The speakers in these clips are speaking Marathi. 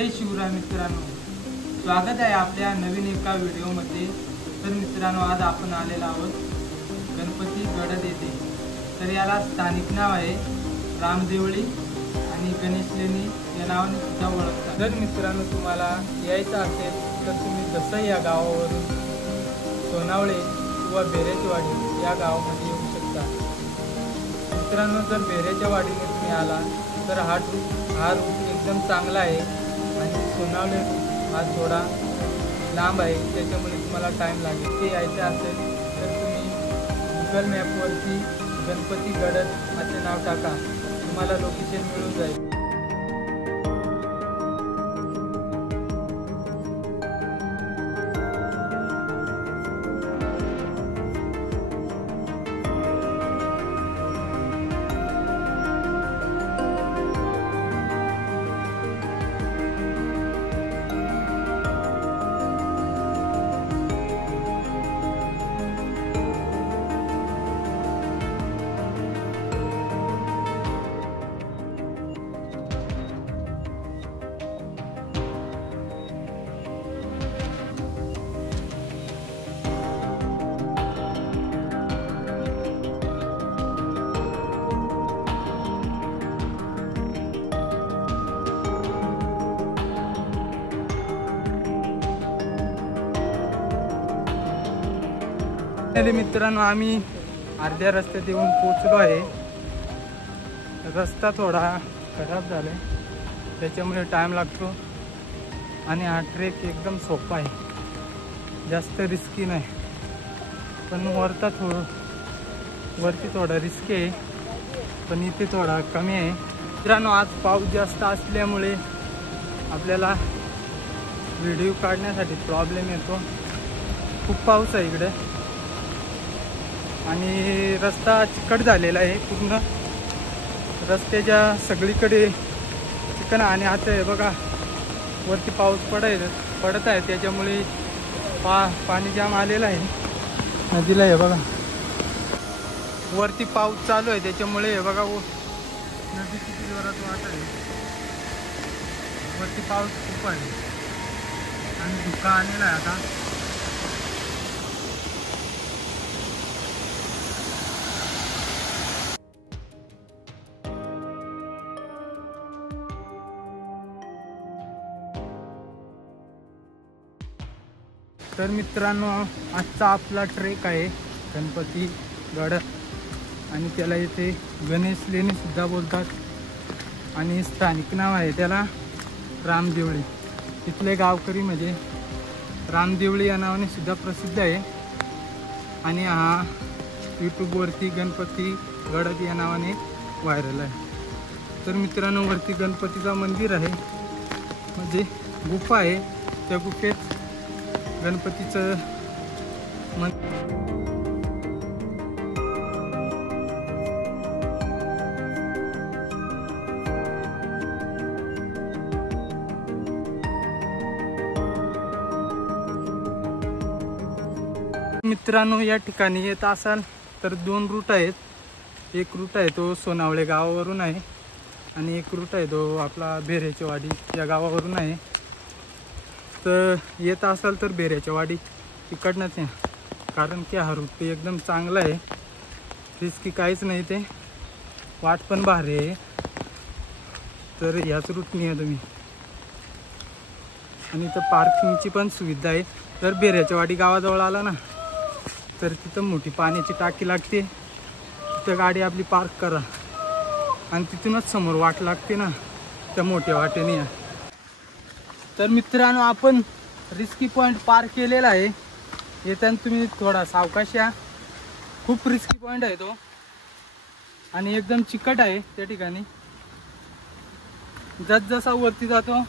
जय शिवराय मित्रांनो, स्वागत आहे आपल्या नवीन एका व्हिडिओमध्ये। तर मित्रांनो, आज आपण आलेलो आहोत गणपती गडद येथे। तर याला स्थानिक नाव आहे रामदेवळी आणि गणेश लेणी या नावाने सुद्धा ओळखतात। जर मित्रांनो तुम्हाला यायचं असेल तर तुम्ही जसं या गावावरून सोनावळे किंवा बेरेचवाडी या गावामध्ये येऊ शकता। मित्रांनो, जर बेरेच्या वाडीने तुम्ही आला तर हा रूट एकदम चांगला आहे आणि सोनावळे रूट हा थोडा लांब आहे, त्याच्यामुळे तुम्हाला टाईम लागेल। ते यायचं असेल तर तुम्ही गुगल मॅपवरती गणपती गडद असे नाव टाका, तुम्हाला लोकेशन मिळून जाईल। मित्रांनो, आम्ही अर्ध्या रस्त्यात येऊन पोचलो आहे। रस्ता थोडा खराब झालाय, त्याच्यामुळे टाइम लागतो आणि हा ट्रेक एकदम सोपा आहे, जास्त रिस्की नाही। पण वरती थोडा रिस्की आहे, पण इथे थोडा कमी आहे। मित्रांनो, आज पाऊस जास्त असल्यामुळे आपल्याला व्हिडिओ काढण्यासाठी प्रॉब्लेम येतो। खूप पाऊस आहे इकडे आणि रस्ता चिकट झालेला आहे पूर्ण, रस्त्याच्या सगळीकडे चिकन। आणि आता हे बघा, वरती पाऊस पडत आहे, त्याच्यामुळे पाणी जाम आलेलं आहे नदीला। हे बघा, वरती पाऊस चालू आहे, त्याच्यामुळे हे बघा नदी किती जोरात वाहत आहे। वरती पाऊस खूप आहे आणि धुका आलेला आहे आता। तर मित्रांनो, आजचा आपला ट्रेक आहे गणपती गडद आणि त्याला इथे गणेश लेणी सुद्धा बोलतात आणि स्थानिक नाव आहे त्याला रामदेवळी। तिथले गावकरी म्हणजे रामदेवळी या नावाने सुद्धा प्रसिद्ध आहे आणि हा यूट्यूबवरती गणपती गडद या नावाने व्हायरल आहे। तर मित्रांनो, वरती गणपतीचं मंदिर आहे, म्हणजे गुफा आहे, त्या गुफेत गणपतीचं मित्रांनो, या ठिकाणी येत असाल तर दोन रूट आहेत। एक रूट आहे तो सोनावळे गावावरून आहे आणि एक रूट आहे तो आपला बेरेचवाडी या गावावरून आहे। तर येत असाल तर बेरेच्या वाडी तिकडनंच या, कारण की हा रूट एकदम चांगला आहे, रिस्की काहीच नाही, ते वाट पण भारी आहे। तर ह्याच रूटने या तुम्ही। आणि इथं पार्किंगची पण सुविधा आहे। तर बेरेच्या वाडी गावाजवळ आला ना तर तिथं मोठी पाण्याची टाकी लागते, तिथं गाडी आपली पार्क करा आणि तिथूनच समोर वाट लागते ना, त्या मोठ्या वाटेने या। तर मित्रांनो, आपण रिस्की पॉईंट पार केलेला आहे। येताना तुम्ही थोडा सावकाश या, खूप रिस्की पॉईंट आहे तो आणि एकदम चिकट आहे त्या ठिकाणी। जसा वरती जातो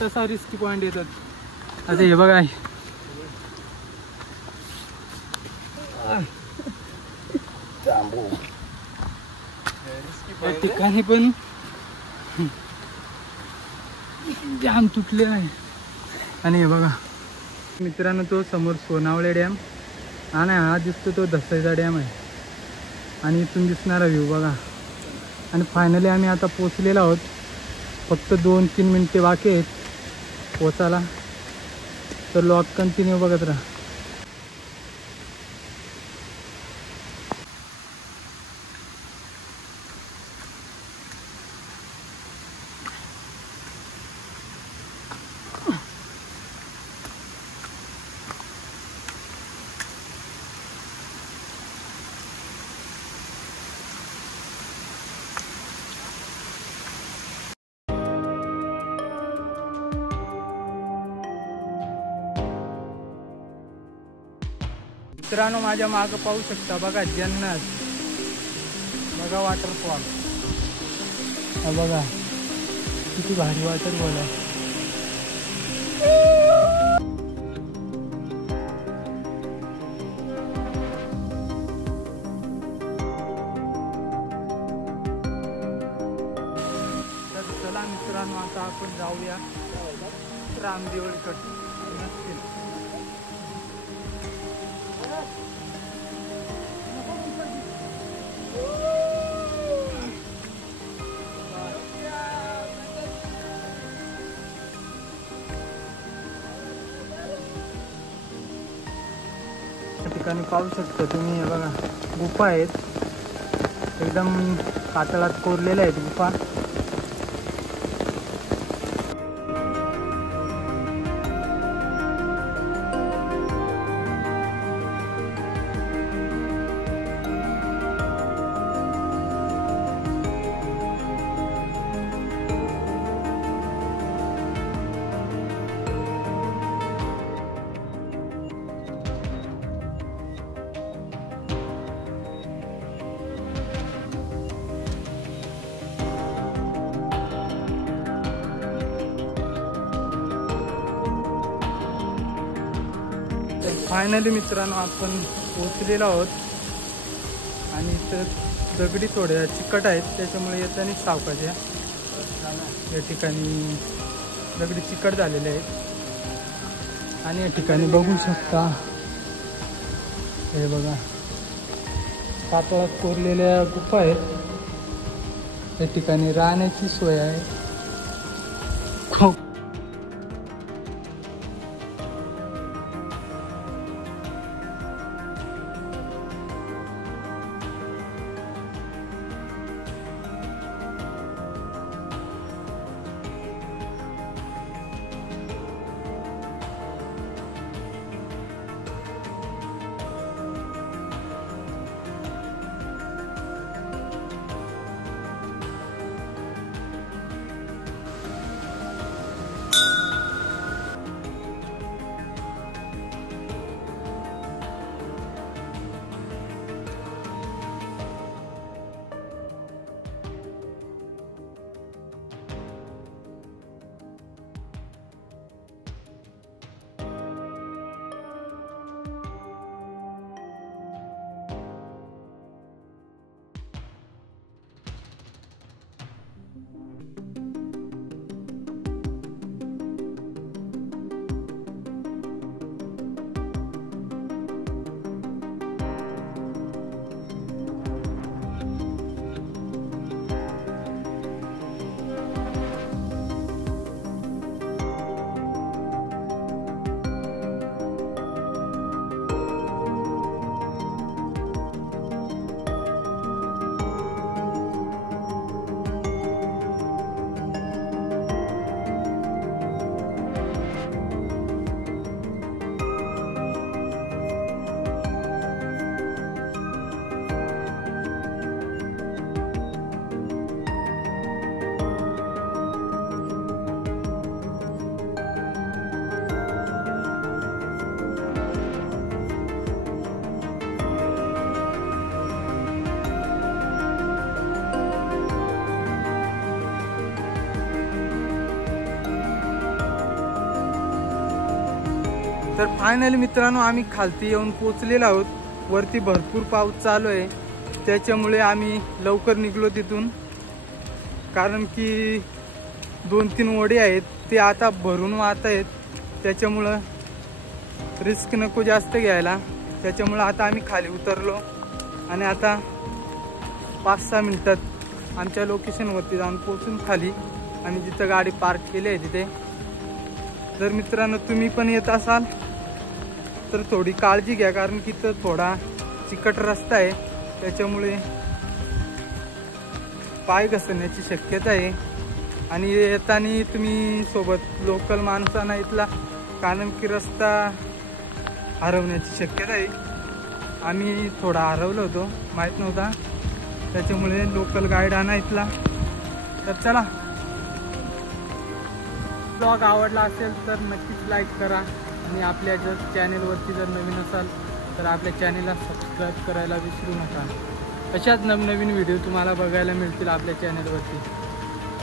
तसा रिस्की पॉईंट येतात। आता हे बघा, या ठिकाणी पण जाम तुटले आहे। आणि हे बघा मित्रांनो, तो समोर सोनावळे डॅम आणि हा दिसतो तो धसाईचा डॅम आहे आणि इथून दिसणारा व्ह्यू बघा। आणि फायनली आम्ही आता पोचलेलो आहोत फक्त 2-3 मिनटे बाकी आहेत पोचायला, तर लॉक कंटिन्यू बघत राहा. मित्रांनो, माझ्या मागं पाहू शकता बघा जन्नत, बघा वॉटरफॉल, हा बघा किती भारी वॉटरफॉल आहे. तर चला मित्रांनो, आता आपण जाऊया रामदेवळकडे. ठिकाणी पाहू शकता तुम्ही, हे बघा गुफा आहेत, एकदम कातळात कोरलेल्या आहेत गुफा. फायनली मित्रांनो आपण पोचलेलो आहोत आणि इथं दगडी थोड्या चिकट आहेत, त्याच्यामुळे येताना सावकाश या ठिकाणी दगडी चिकट झालेले आहेत. आणि या ठिकाणी बघू शकता, हे बघा पातळात कोरलेल्या गुफा आहेत. या ठिकाणी राहण्याची सोय आहे. तर फायनली मित्रांनो आम्ही खालती येऊन पोचलेलो आहोत. वरती भरपूर पाऊस चालू आहे, त्याच्यामुळे आम्ही लवकर निघलो तिथून, कारण की 2-3 ओढे आहेत ते आता भरून वाहत आहेत, त्याच्यामुळं रिस्क नको जास्त घ्यायला. त्याच्यामुळं आता आम्ही खाली उतरलो आणि आता 5-6 मिनिटात आमच्या लोकेशनवरती जाऊन पोचून खाली आणि जिथं गाडी पार्क केली आहे तिथे. जर मित्रांनो तुम्ही पण येत असाल तर थोडी काळजी घ्या, कारण की तो थोडा चिकट रस्ता आहे, त्याच्यामुळे पाय घसरण्याची शक्यता आहे. आणि येताना तुम्ही सोबत लोकल माणसांना इथला, कारण की रस्ता हरवण्याची शक्यता आहे. आम्ही थोडा हरवलो होतो, माहीत नव्हता, त्याच्यामुळे लोकल गाईड आणा इथला. तर चला, ब्लॉग आवडला असेल तर नक्कीच लाईक करा आणि आपल्या जर चॅनेलवरती जर नवीन असाल तर आपल्या चॅनेलला सबस्क्राईब करायला विसरू नका. अशाच नवनवीन व्हिडिओ तुम्हाला बघायला मिळतील आपल्या चॅनेलवरती.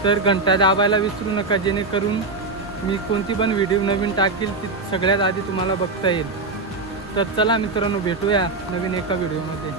तर घंटा दाबायला विसरू नका, जेणेकरून मी कोणती पण व्हिडिओ नवीन टाकेल ती सगळ्यात आधी तुम्हाला बघता येईल. तर चला मित्रांनो, भेटूया नवीन एका व्हिडिओमध्ये.